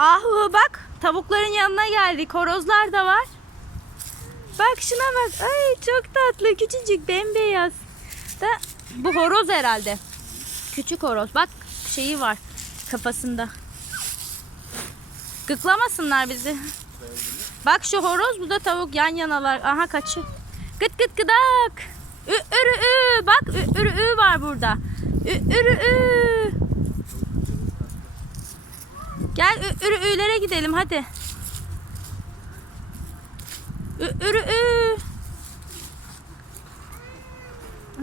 Ahu bak tavukların yanına geldik. Horozlar da var. Bak şuna bak. Ay çok tatlı. Küçücük bembeyaz. Da bu horoz herhalde. Küçük horoz. Bak şeyi var kafasında. Gıklamasınlar bizi. Bak şu horoz bu da tavuk yan yanalar. Aha kaçıyor. Gıt gıt gıdak. Ü ürü ü. Bak ü ürü ü var burada. Ü ürü ü. Gel ürü ü'lere gidelim hadi. Ürü ü.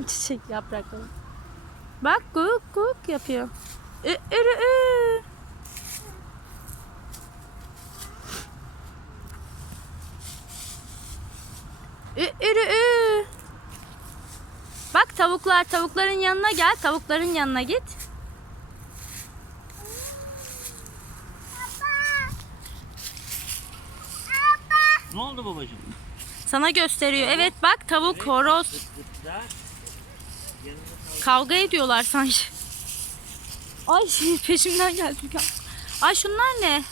Çiçek yaprakları. Bak guk guk yapıyor. Ürü. Ü ürü ü. Bak tavuklar tavukların yanına gel. Tavukların yanına git. Ne oldu babacığım? Sana gösteriyor. Evet bak tavuk, horoz. Kavga ediyorlar sanki. Ay peşimden geldi. Ay şunlar ne?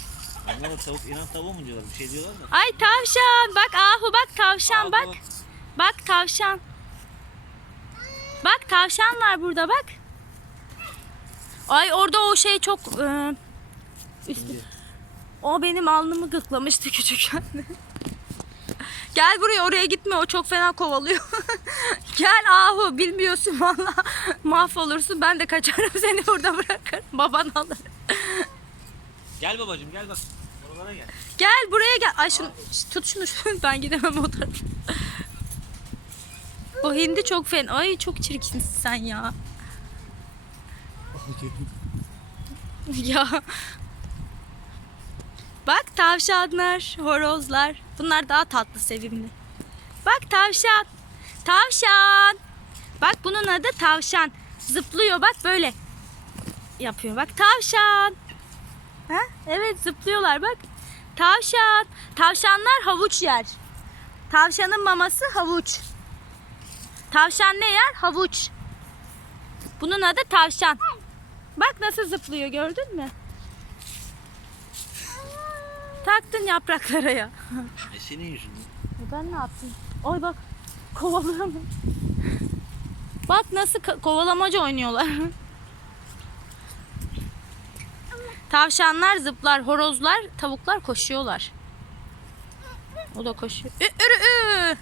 Onlar tavuk, inan tavuğu mu diyorlar? Bir şey diyorlar da. Ay tavşan. Bak ahu bak tavşan bak. Ahu. Bak tavşan. Bak tavşan var burada bak. Ay orada o şey çok e, üstü. O benim alnımı gıklamıştı küçükken. Gel buraya oraya gitme o çok fena kovalıyor. Gel ahu bilmiyorsun valla mahvolursun ben de kaçarım seni burada bırakırım baban alır. Gel babacığım gel bak. Oralara gel. Gel buraya gel. Ay şunu tut şunu ben gidemem o tarafa. O hindi çok fen. Ay çok çirkinsin sen ya. ya. Bak tavşanlar, horozlar. Bunlar daha tatlı, sevimli. Bak tavşan. Tavşan. Bak bunun adı tavşan. Zıplıyor bak böyle. Yapıyor bak tavşan. Ha? Evet zıplıyorlar bak. Tavşan. Tavşanlar havuç yer. Tavşanın maması havuç. Tavşan ne yer? Havuç. Bunun adı tavşan. Bak nasıl zıplıyor gördün mü? Taktın yapraklara ya. E senin yüzünden. Ben ne yaptım? Ay bak kovalıyor mu? Bak nasıl kovalamaca oynuyorlar. Tavşanlar zıplar, horozlar, tavuklar koşuyorlar. O da koşuyor. Ü, ürü, ü.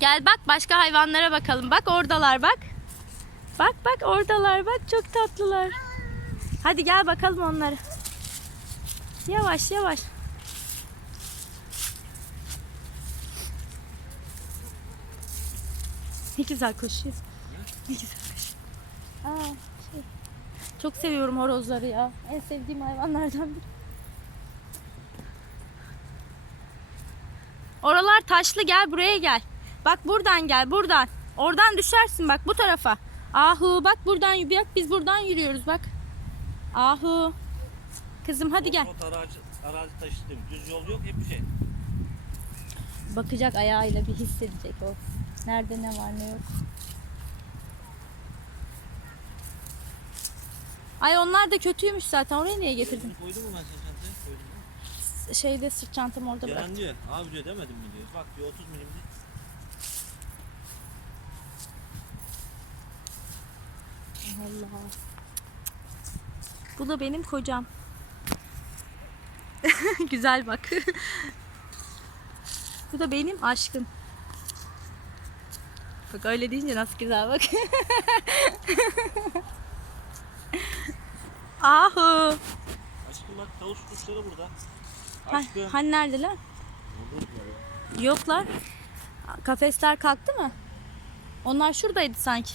Gel bak başka hayvanlara bakalım. Bak oradalar bak. Bak bak oradalar bak çok tatlılar. Hadi gel bakalım onlara. Yavaş yavaş. Ne güzel koşuyor. Ne güzel koşuyor. Aa, şey. Çok seviyorum horozları ya. En sevdiğim hayvanlardan biri. Oralar taşlı gel buraya gel. Bak buradan gel buradan. Oradan düşersin bak bu tarafa. Ahu bak buradan yürüyek biz buradan yürüyoruz bak. Ahu. Kızım hadi gel. Ot arazi, arazi taşıdı. Düz yol yok hep bir şey. Bakacak ayağıyla bir hissedecek o. Nerede ne var ne yok. Ay onlar da kötüymüş zaten. Oraya niye getirdin? Koydum mu ben sana çantaya? Koydum. Şeyde sırt çantamı orada bırak. Ceren diyor. Abi diyor demedim mi diyor. Bak diyor 30 milim diyor. Allah. Bu da benim kocam. güzel bak. Bu da benim aşkım. Bak öyle deyince nasıl güzel bak. Ahu. Aşkım bak tavus kuşları burada. Ha, Aşkım. hani neredeler? Yoklar. Kafesler kalktı mı? Onlar şuradaydı sanki.